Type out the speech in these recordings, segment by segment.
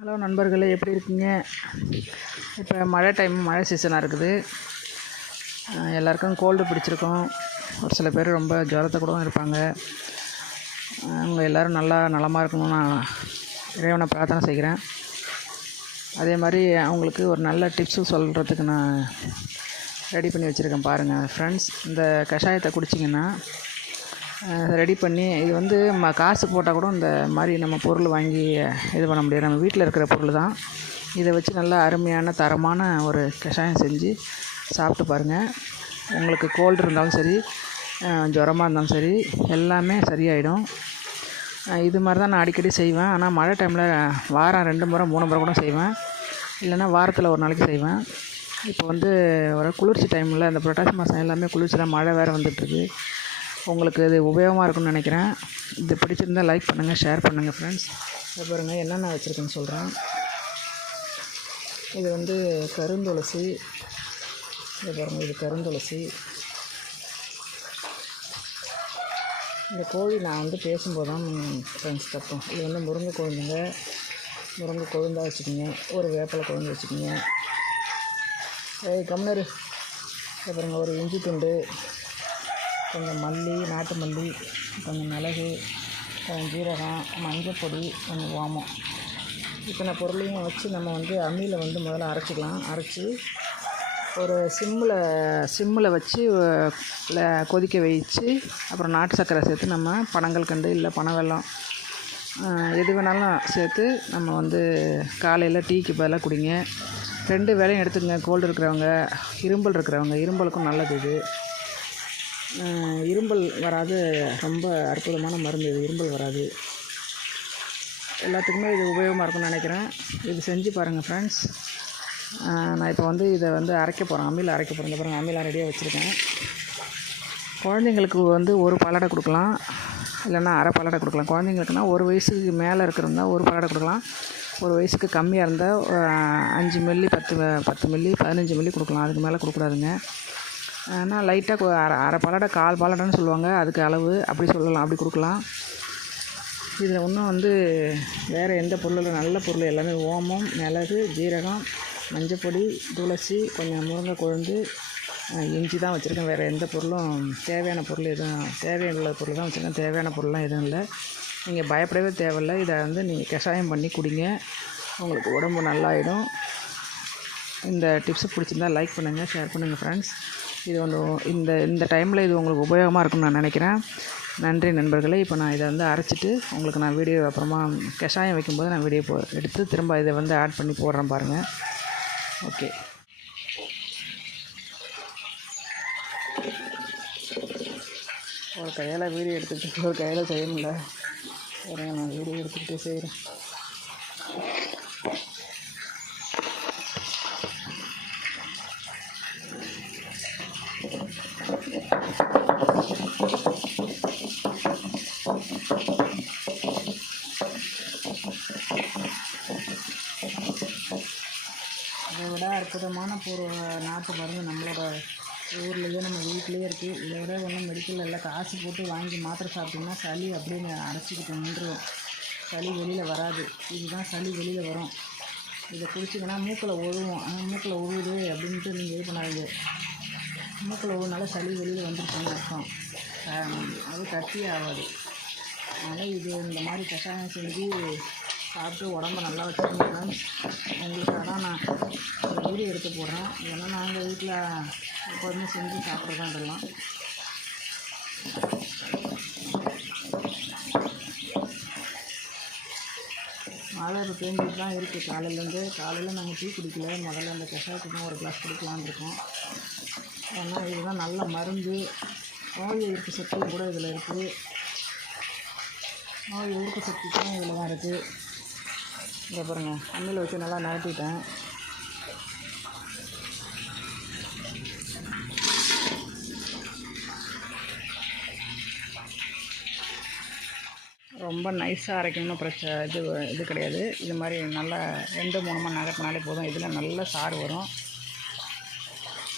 Hello நண்பர்களே, எப்படி இருக்கீங்க? இப்போ மழை சீசனாக இருக்குது. எல்லாருக்கும் கோல்டு பிடிச்சிருக்கும். ஒரு சில பேர் ரொம்ப ஜுரத்தை கூட இருப்பாங்க. அவங்க எல்லோரும் நல்லா நலமாக இருக்கணும்னு நான் இறைவனை பிரார்த்தனை செய்கிறேன். அதே மாதிரி அவங்களுக்கு ஒரு நல்ல டிப்ஸு சொல்கிறதுக்கு நான் ரெடி பண்ணி வச்சுருக்கேன். பாருங்கள் ஃப்ரெண்ட்ஸ், இந்த கஷாயத்தை குடிச்சிங்கன்னா ரெடி பண்ணி இது வந்து காசு போட்டால் கூட இந்த மாதிரி நம்ம பொருள் வாங்கி இது பண்ண முடியாது. நம்ம வீட்டில் இருக்கிற பொருள் தான். இதை வச்சு நல்லா அருமையான தரமான ஒரு கஷாயம் செஞ்சு சாப்பிட்டு பாருங்கள். உங்களுக்கு கோல்டு இருந்தாலும் சரி, ஜுரமாக இருந்தாலும் சரி, எல்லாமே சரியாயிடும். இது மாதிரி தான் நான் அடிக்கடி செய்வேன். ஆனால் மழை டைமில் வாரம் 2 முறை 3 முறை கூட செய்வேன். இல்லைன்னா வாரத்தில் ஒரு நாளைக்கு செய்வேன். இப்போ வந்து ஒரு குளிர்ச்சி டைமில் இந்த புரட்டாசி மாதம் எல்லாமே குளிர்ச்சி தான், மழை வேறு வந்துட்டுருக்கு. உங்களுக்கு இது உபயோகமாக இருக்கும்னு நினைக்கிறேன். இது பிடிச்சிருந்தால் லைக் பண்ணுங்கள், ஷேர் பண்ணுங்கள் ஃப்ரெண்ட்ஸ். இதை பாருங்கள் என்னென்ன வச்சுருக்கேன்னு சொல்கிறேன். இது வந்து கருந்துளசி. இதை பாருங்கள், இது கருந்துளசி. இந்த கோழி நான் வந்து பேசும்போது தான் ஃப்ரெண்ட்ஸ் தப்போம். இது வந்து முருங்கை கொழுந்தாக வச்சுக்கோங்க. ஒரு வேப்பிலை கொழுந்து வச்சுக்கோங்க. கம்னரு. இதை பாருங்கள், ஒரு இஞ்சி துண்டு, கொஞ்சம் மல்லி, நாட்டு மல்லி, கொஞ்சம் மிளகு, கொஞ்சம் ஜீரகம், மஞ்சள் பொடி, கொஞ்சம் ஓமம். இத்தனை பொருளையும் வச்சு நம்ம வந்து அம்மியில் வந்து முதல்ல அரைச்சிக்கலாம். அரைச்சி ஒரு சிம்மில் வச்சு கொதிக்க வச்சு, அப்புறம் நாட்டு சர்க்கரை சேர்த்து நம்ம பனங்கல்கண்டு இல்லை பனவெல்லம் எது வேணாலும் சேர்த்து நம்ம வந்து காலையில் டீக்கு பதிலாக குடிங்க. 2 வேளையும் எடுத்துக்கங்க. கோல்டு இருக்கிறவங்க, இரும்பல் இருக்கிறவங்க, இரும்பலுக்கும் நல்லது இது. இரும்பல் வராது. ரொம்ப அற்புதமான மருந்து இது. இரும்பல் வராது. எல்லாத்துக்குமே இது உபயோகமாக இருக்கும்னு நினைக்கிறேன். இது செஞ்சு பாருங்கள் ஃப்ரெண்ட்ஸ். நான் இப்போ வந்து இதை வந்து அரைக்க போகிறேன். அம்மியில் அரைக்க போகிறேன். இந்த பாருங்கள், அம்மியில் ரெடியாக வச்சுருக்கேன். குழந்தைங்களுக்கு வந்து ஒரு பல்லடை கொடுக்கலாம், இல்லைன்னா அரை பல்லடை கொடுக்கலாம். குழந்தைங்களுக்குனா 1 வயசுக்கு மேலே இருக்கிறவங்க 1 பல்லடை கொடுக்கலாம். 1 வயசுக்கு கம்மியாக இருந்தால் 5 மில்லி 10 மில்லி 15 மில்லி கொடுக்கலாம். அதுக்கு மேலே கொடுக்கூடாதுங்க. ஆனால் லைட்டாக அரை பல்லடை 1/4 பல்லடைன்னு சொல்லுவாங்க, அதுக்கு அளவு அப்படி சொல்லலாம், அப்படி கொடுக்கலாம். இதில் இன்னும் வந்து வேறு எந்த பொருளும் நல்ல பொருள் எல்லாமே ஓமம், மிளகு, ஜீரகம், மஞ்சள் பொடி, துளசி, கொஞ்சம் முருங்கை கொழுந்து, இஞ்சி தான் வச்சுருக்கேன். வேறு எந்த பொருளும் தேவையான பொருள் தான் வச்சுருக்கேன். தேவையான பொருள்லாம் எதுவும் இல்லை. நீங்கள் பயப்படவே தேவையில்லை. இதை வந்து நீங்கள் கஷாயம் பண்ணி குடிங்க. உங்களுக்கு உடம்பு நல்லாயிடும். இந்த டிப்ஸு பிடிச்சிருந்தால் லைக் பண்ணுங்கள், ஷேர் பண்ணுங்கள் ஃப்ரெண்ட்ஸ். இது வந்து இந்த டைமில் இது உங்களுக்கு உபயோகமாக இருக்கும்னு நான் நினைக்கிறேன். நன்றி நண்பர்களே. இப்போ நான் இதை வந்து அரைச்சிட்டு உங்களுக்கு நான் வீடியோ அப்புறமா கஷாயம் வைக்கும்போது நான் வீடியோ எடுத்து திரும்ப இதை வந்து ஆட் பண்ணி போடுறேன் பாருங்கள். ஓகே. ஒரு கையால் வீடியோ எடுத்துக்கிட்டு ஒரு கையில் செய்ய முடியல. நான் வீடியோ எடுத்துக்கிட்டே செய்கிறேன். இதை விட அற்புதமான நாட்டு மருந்து நம்மளோட ஊர்லேயே நம்ம வீட்டிலேயே இருக்குது. இதை விட ஒன்றும் மெடிக்கல் இல்லை. காசு போட்டு வாங்கி மாத்திரை சாப்பிட்டிங்கன்னா சளி அப்படியே அடைச்சிக்கிட்டு நின்றுடும். சளி வெளியில் வராது. இதுதான் சளி வெளியில் வரும். இதை குடிச்சிங்கன்னா மூக்கில் ஒழுவும். மூக்கில் ஒழுகுது அப்படின்ட்டு நீங்கள் இது பண்ணாதீங்க. மூக்கில் ஒழுகுனால சளி வெளியில் வந்துருச்சுன்னு அர்த்தம். அது கட்டியே ஆகாது. அதனால் இந்த மாதிரி கஷாயம் செஞ்சு சாப்பிட்டு உடம்ப நல்லா வச்சுருந்தேன்னா உங்களுக்காக தான் நான் ஒரு வீடியோ எடுத்து போடுறேன். இதெல்லாம் நாங்கள் வீட்டில் எப்போதுமே செஞ்சு சாப்பிட்றதான் இதெல்லாம். மழை இப்போ பேஞ்சிட்டு தான் இருக்குது காலையிலேருந்து. காலையில் நாங்கள் டீ குடிக்கல. முதல்ல அந்த கஷாயத்துக்கு ஒரு கிளாஸ் குடிக்கலான்னு இருக்கோம். ஏன்னா இதுதான் நல்ல மருந்து. நோய் எதிர்ப்பு சக்தியும் கூட இதில் இருக்குது. நோய் எதிர்ப்பு சக்திக்கும் இதில் தான் இருக்குது. இதை பாருங்கள், அம்மியில் வச்சு நல்லா நகட்டிட்டேன். ரொம்ப நைஸாக அரைக்கணும்னு இது கிடையாது. இது மாதிரி நல்லா 2-3 மணி நகட்டினாலே போதும். இதில் நல்ல சாறு வரும்.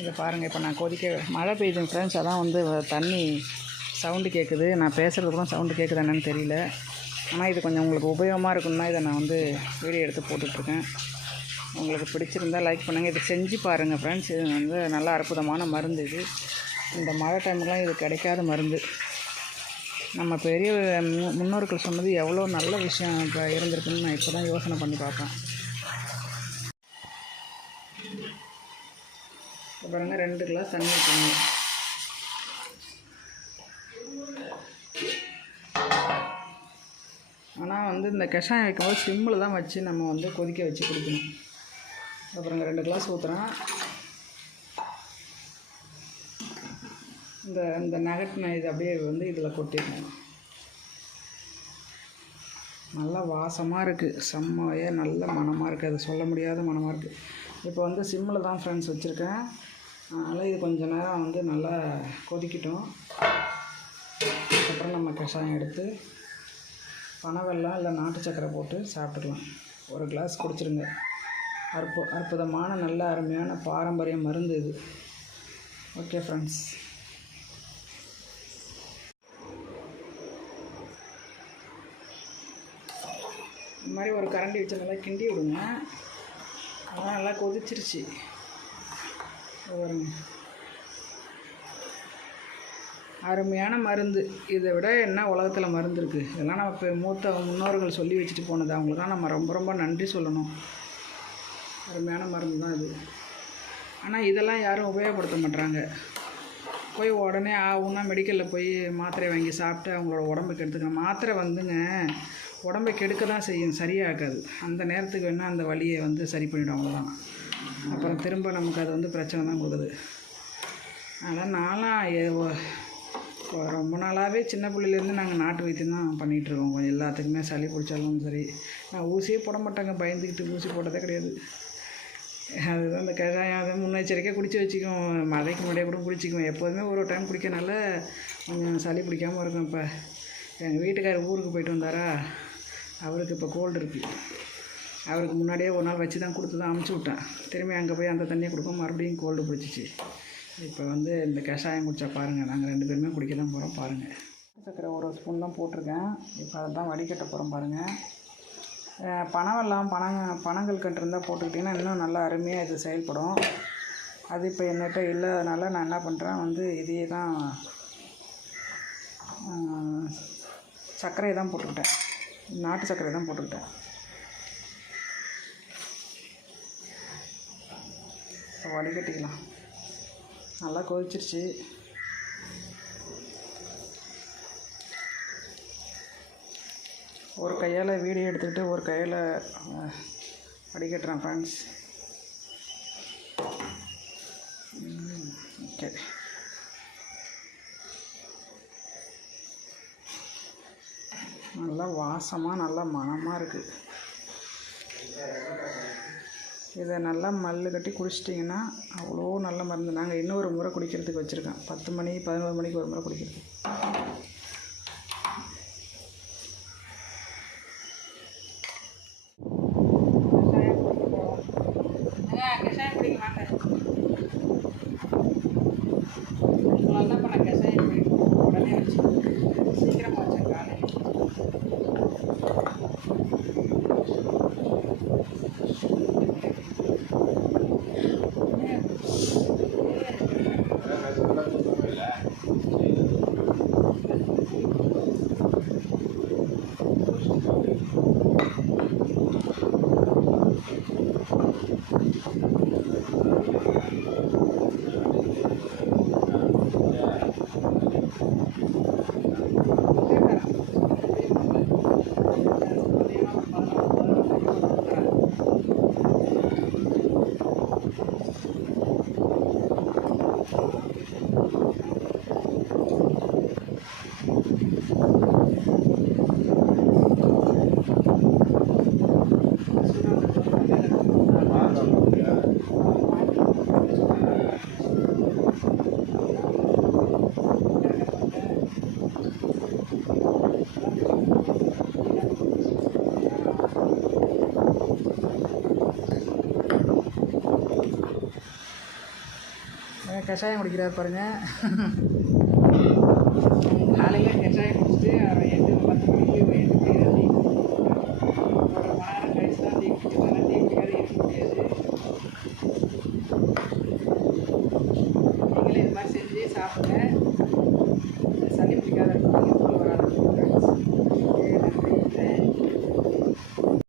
இதை பாருங்கள், இப்போ நான் மழை பெய்யுதுங்க ஃப்ரெண்ட்ஸ். அதான் வந்து தண்ணி சவுண்டு கேட்குது. நான் பேசுகிறது கூட சவுண்டு கேட்குதா என்னன்னு தெரியல. ஆனால் இது கொஞ்சம் உங்களுக்கு உபயோகமாக இருக்குன்னு தான் இதை நான் வந்து வீடியோ எடுத்து போட்டுட்ருக்கேன். உங்களுக்கு பிடிச்சிருந்தால் லைக் பண்ணுங்கள். இது செஞ்சு பாருங்கள் ஃப்ரெண்ட்ஸ். இது வந்து நல்லா அற்புதமான மருந்து. இது இந்த மழை டைமுக்கெலாம் இது கிடைக்காத மருந்து. நம்ம பெரிய முன்னோர்கள் சொன்னது எவ்வளோ நல்ல விஷயம் இப்போ இருந்திருக்குன்னு நான் இப்போ தான் யோசனை பண்ணி பார்ப்பேன். இப்போ பாருங்கள் 2 கிளாஸ் தண்ணி ஊற்றணும். ஆனால் வந்து இந்த கஷாயம் வைக்கும்போது சிம்மில் தான் வச்சு நம்ம வந்து கொதிக்க வச்சு குடிக்கணும். அப்புறங்க 2 கிளாஸ் ஊற்றுறேன். இந்த நகட்டின இது அப்படியே வந்து இதில் கொட்டிடணும். நல்லா வாசமாக இருக்குது, செம்மையாக நல்ல மணமாக இருக்குது. அது சொல்ல முடியாத மணமாக இருக்குது. இப்போ வந்து சிம்மில் தான் ஃப்ரெண்ட்ஸ் வச்சுருக்கேன். அதனால் இது கொஞ்சம் நேரம் வந்து நல்லா கொதிக்கட்டும். அதுக்கப்புறம் நம்ம கஷாயம் எடுத்து பனவெல்லம் இல்லை நாட்டு சக்கரை போட்டு சாப்பிட்டுக்கலாம். 1 கிளாஸ் குடிச்சிருங்க. அற்புதமான நல்ல அருமையான பாரம்பரிய மருந்து இது. Okay friends. இந்த மாதிரி ஒரு கரண்டி வச்சு நல்லா கிண்டி விடுங்க. அதான் நல்லா கொதிச்சிருச்சு பாருங்க. அருமையான மருந்து. இதை விட என்ன உலகத்தில் மருந்து இருக்குது? இதெல்லாம் நம்ம இப்போ மூத்த முன்னோர்கள் சொல்லி வச்சுட்டு போனது. அவங்களுக்குலாம் நம்ம ரொம்ப ரொம்ப நன்றி சொல்லணும். அருமையான மருந்து தான் இது. ஆனால் இதெல்லாம் யாரும் உபயோகப்படுத்த மாட்றாங்க. போய் உடனே ஆகுன்னா மெடிக்கலில் போய் மாத்திரை வாங்கி சாப்பிட்டு அவங்களோட உடம்புக்கு எடுத்துக்கணும். மாத்திரை வந்துங்க உடம்பை கெடுக்க தான் செய்யும், சரியாகாது. அந்த நேரத்துக்கு வேணால் அந்த வலியை வந்து சரி பண்ணிவிடும், அவ்வளோதான். அப்புறம் திரும்ப நமக்கு அது வந்து பிரச்சனை தான் கொடுக்குது. அதனால் நான்லாம் ரொம்ப நாளாகவே சின்ன பிள்ளையிலேருந்து நாங்கள் நாட்டு வைத்தியம் தான் பண்ணிகிட்ருக்கோம். கொஞ்சம் எல்லாத்துக்குமே சளி பிடிச்சாலும் சரி. நான் ஊசியே போட மாட்டேங்க, பயந்துக்கிட்டு ஊசி போட்டதே கிடையாது. அதுதான் இந்த கஷாயம் அதை முன்னெச்சரிக்கையாக குடிச்சு வச்சுக்குவோம். மழைக்கு முன்னாடியே கூட குடிச்சிக்குவோம். எப்போதுமே ஒரு டைம் குடிக்கனால கொஞ்சம் சளி பிடிக்காமல் இருக்கும். இப்போ எங்கள் வீட்டுக்காரர் ஊருக்கு போயிட்டு வந்தாரா, அவருக்கு இப்போ கோல்டு இருக்குது. அவருக்கு முன்னாடியே ஒரு நாள் வச்சு தான் கொடுத்து தான் அமுச்சு விட்டேன். திரும்பி அங்கே போய் அந்த தண்ணியை கொடுப்போம், மறுபடியும் கோல்டு பிடிச்சிச்சு. இப்போ வந்து இந்த கஷாயம் குடித்தா பாருங்கள், நாங்கள் 2 பேருமே குடிக்க தான் போகிறோம். பாருங்கள், சக்கரை 1 ஸ்பூன் தான் போட்டிருக்கேன். இப்போ அதை தான் வடிகட்ட போகிறோம் பாருங்கள். பனவெல்லாம் பனங்கள் கன்று இருந்தால் போட்டுக்கிட்டிங்கன்னா இன்னும் நல்லா அருமையாக இது செயல்படும். அது இப்போ என்கிட்ட இல்லாதனால நான் என்ன பண்ணுறேன், வந்து இதையே தான் சர்க்கரையை தான் போட்டுக்கிட்டேன். நாட்டு சர்க்கரை தான் போட்டுக்கிட்டேன். இப்போ வடிகட்டிக்கலாம். நல்லா கொதிச்சிருச்சு. ஒரு கையால் வீடியோ எடுத்துக்கிட்டு ஒரு கையில் வடிகட்டுறேன் ஃப்ரெண்ட்ஸ். ஓகே, நல்லா வாசமாக நல்லா மணமாக இருக்குது. இதை நல்லா மல்லு கட்டி குடிச்சிட்டிங்கன்னா அவ்வளோ நல்ல மருந்து. நாங்கள் இன்னொரு முறை குடிக்கிறதுக்கு வச்சுருக்கேன். 10 மணி 11 மணிக்கு ஒரு முறை குடிக்கிறது. கஷாயம் குடிங்க வாங்க. நல்லா பண்ண கஷாயம் குடிக்கும். உடனே வச்சு சீக்கிரமாக வச்சேன் காலையில். கஷாயம் குடிக்கிறார் பாருங்கள்.